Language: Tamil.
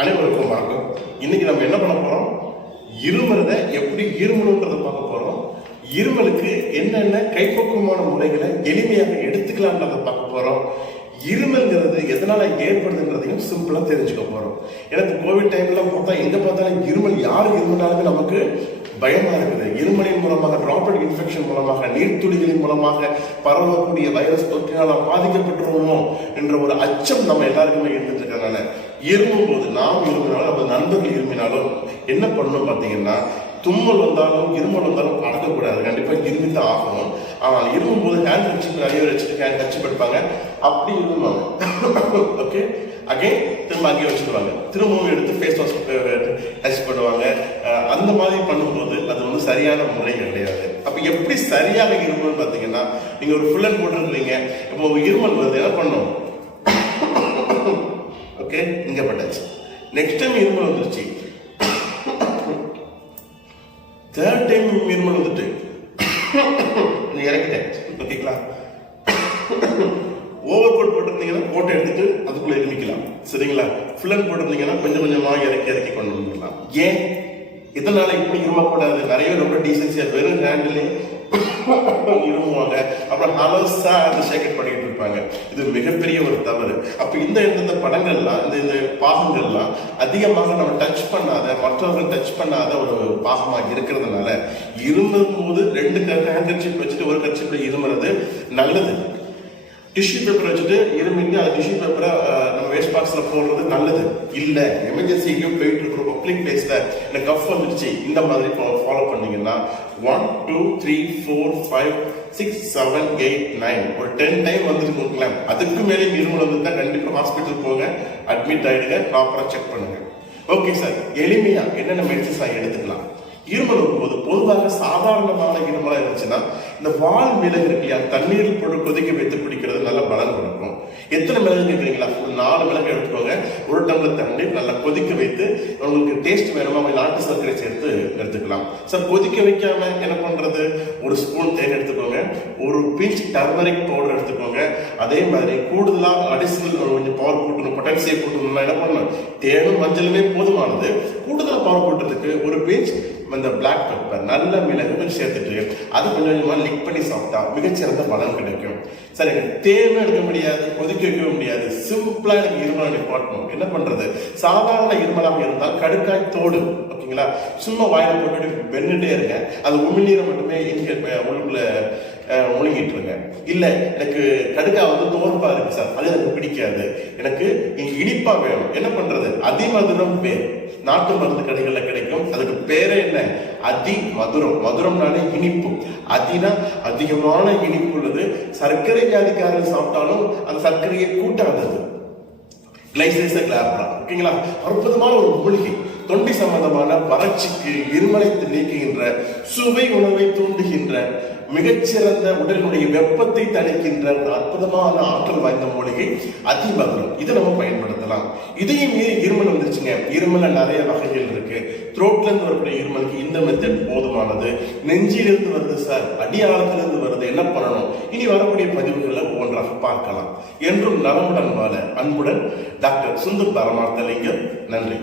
அனைவருக்கும் வணக்கம். இன்னைக்கு நம்ம என்ன பண்ண போறோம், இருமலை எப்படி இருமணுன்றதை பார்க்க போறோம். இருமலுக்கு என்னென்ன கைப்பக்குவமான முறைகளை எளிமையாக எடுத்துக்கலாம்ன்றதை பார்க்க போறோம். இருமல்ங்கிறது எதனால ஏற்படுதுன்றதையும் சிம்பிளா தெரிஞ்சுக்க போறோம். எனக்கு கோவிட் டைம்ல பார்த்தா எங்க பார்த்தாலும் இருமல், யார் இருமலாலுமே நமக்கு பயமா இருக்குது. இருமலின் மூலமாக, டிராப்லெட் இன்ஃபெக்ஷன் மூலமாக, நீர்த்துளிகளின் மூலமாக பரவக்கூடிய வைரஸ் தொற்றினால் பாதிக்கப்பட்டுருவோமோ என்ற ஒரு அச்சம் நம்ம எல்லாருக்குமே இருந்துட்டு இருக்கனால இருமும் போது, நாம் இருமினாலும் நம்ம நண்பர்கள் இருமினாலும் என்ன பண்ணணும் பார்த்தீங்கன்னா, தும்மல் வந்தாலும் இருமல் வந்தாலும் அடக்கக்கூடாது. கண்டிப்பா இருமித்தான் ஆகணும். ஆனால் இருமும் போது ஹேண்ட் கர்ச்சீப் நிறைய வச்சுட்டு ஹேண்ட் கர்ச்சீப் எடுப்பாங்க, அப்படி இருமுவாங்க. ஓகே, அகைன் திரும்ப அங்கேயே வச்சுருவாங்க, திரும்பவும் எடுத்து ஃபேஸ் வாஷ் டச் பண்ணுவாங்க. அந்த மாதிரி பண்ணும்போது அது வந்து சரியான முறை கிடையாது. அப்ப எப்படி சரியாக இருமல் பார்த்தீங்கன்னா, நீங்க ஒரு ஃபுல் அண்ட் போட்டுருக்கீங்க, இப்போ இருமல் வருது, என்ன பண்ணணும்? ஓகே, இங்க பட்டாச்சு. நெக்ஸ்ட் டைம் இருமல் வந்துருச்சு, தேர்ட் டைம் இருமல் வந்துட்டு இறக்கிட்டேன். ஓகேங்களா, ஓவர் கோட் போட்டிருந்தீங்கன்னா கோட்டை எடுத்துட்டு அதுக்குள்ள இருமிக்கலாம். சரிங்களா, ஃபுல் அண்ட் போட்டிருந்தீங்கன்னா கொஞ்சம் கொஞ்சமா இறக்கி கொண்டு வந்துடலாம். ஏன் இதனால இப்படி இருமக்கூடாது? நிறைய ரொம்ப டீசன்சியா வெறும் ஹேண்டிலே இருமுவாங்க, அப்புறம் ஹலோஸா அந்த ஷேக்கெட் பண்ணிட்டு இருப்பாங்க. இது மிகப்பெரிய ஒரு தவறு. அப்ப இந்த படங்கள்லாம், இந்த பாகங்கள்லாம் அதிகமாக நம்ம டச் பண்ணாத, மற்றவர்கள் டச் பண்ணாத ஒரு பாகமாக இருக்கிறதுனால இருமும் போது 2 ஹேண்ட் கர்ச்சீப் வச்சுட்டு ஒரு கர்ச்சீப்ல இருமுறது நல்லது. டிஷ்யூ பேப்பர் வச்சுட்டு இருமிட்டு அந்த டிஷ்யூ பேப்பரை நம்ம வேஸ்ட் பாக்ஸ்ல போடுறது நல்லது இல்ல. எமர்ஜென்சி எங்கேயும் போயிட்டு இருக்கிற பப்ளிக் பிளேஸ்ல எனக்கு கஃப் வந்துடுச்சு, இந்த மாதிரி ஃபாலோ பண்ணீங்கன்னா 1 2 3 4 5 6 7 8 9 ஒரு 10 டைம் வந்துருக்கீங்களா, அதுக்கு மேலே இருமல் வந்துட்டா கண்டிப்பா ஹாஸ்பிட்டல் போங்க, அட்மிட் ஆயிடுங்க, ப்ராப்பரா செக் பண்ணுங்க. ஓகே சார், எளிமையா என்னென்ன மெடிசன்ஸ் எடுத்துக்கலாம்? இருமல் வரும்போது பொதுவாக சாதாரணமான இருமலா இருந்துச்சுன்னா இந்த வால் மிளகு இருக்கு இல்லையா, தண்ணீரில் போட்டு கொதிக்க வைத்து குடிக்கிறது நல்ல பலன் கொடுக்கும். எத்தனை மிளகு கேட்குறீங்களா? ஒரு 4 மிளகு எடுத்துக்கோங்க, 1 டம்ளர் தண்ணீர் நல்லா கொதிக்க வைத்து, உங்களுக்கு டேஸ்ட் வேணுமா நாட்டு சர்க்கரை சேர்த்து எடுத்துக்கலாம். சார் கொதிக்க வைக்காம என்ன பண்றது? 1 ஸ்பூன் தேன் எடுத்துக்கோங்க, 1 பிஞ்ச் டர்மரிக் பவுடர் எடுத்துக்கோங்க. அதே மாதிரி கூடுதலா அடிஷனல் கொஞ்சம் பவர் கூட்டணும், பொட்டாசியம் கூட்டணும்னா என்ன பண்ணணும்? தேனும் மஞ்சளுமே போதுமானது. கூடுதலா பவர் கூட்டுறதுக்கு 1 பிஞ்ச் இந்த பிளாக் பெப்பர், நல்ல மிளகு கொஞ்சம் சேர்த்துட்டு அது கொஞ்சம் கொஞ்சமா லிக் பண்ணி சாப்பிட்டா மிகச்சிறந்த பலன் கிடைக்கும். சரி, தேனும் எடுக்க முடியாது, கொதிக்க வைக்க முடியாது, சிம்பிளா எனக்கு இருமல் நிப்பாட்டணும். என்ன பண்றது? சாதாரண இருமலாக இருந்தால் கடுக்காய் தோடு, ஓகேங்களா, சும்மா வாயில போட்டுட்டு வெண்ணுட்டே இருங்க, அது உமிழ்நீரை மட்டுமே உள்ளுக்குள்ள முழுங்கிட்டு இருங்க. இல்ல எனக்கு கடுக்கா வந்து தோற்பா இருக்கு சார், அது எனக்கு பிடிக்காது, எனக்கு இனிப்பா வேணும், என்ன பண்றது? அதிமதுரம் பேர் நாட்டு மருந்து கடைகள்ல கிடைக்கும். அதுக்கு பேரே என்ன? அதி மதுரம். மதுரம்னாலே இனிப்பு, அதினா அதிகமான இனிப்பு உள்ளது. சர்க்கரை வியாதிக்காரர் சாப்பிட்டாலும் அந்த சர்க்கரையை கூட்டாதது. கிளைசேச கிளாப்ரா, ஓகேங்களா, அற்புதமான ஒரு மூலிகை. தொண்டி சம்பந்தமான வறட்சிக்கு, இருமலை நீக்குகின்ற, சுவை உணவை தூண்டுகின்ற, மிகச்சிறந்த உடலினுடைய வெப்பத்தை தணிக்கின்ற ஒரு அற்புதமான ஆற்றல் வாய்ந்த மூலிகை அதிமதுரம். இதை நம்ம பயன்படுத்தலாம். இதையும் மீறி இருமல் வந்துருச்சுங்க, இருமல நிறைய வகைகள் இருக்கு. த்ரோட்ல இருந்து வரக்கூடிய இருமலுக்கு இந்த மெத்தட் போதுமானது. நெஞ்சிலிருந்து வருது சார், அடியாளத்திலிருந்து வருது, என்ன பண்ணணும்? இனி வரக்கூடிய பதிவுகளை ஒவ்வொன்றாக பார்க்கலாம். என்றும் நலமுடன் வாழ அன்புடன் டாக்டர் சுந்தர் பரமார்த்தலிங்கம். நன்றி.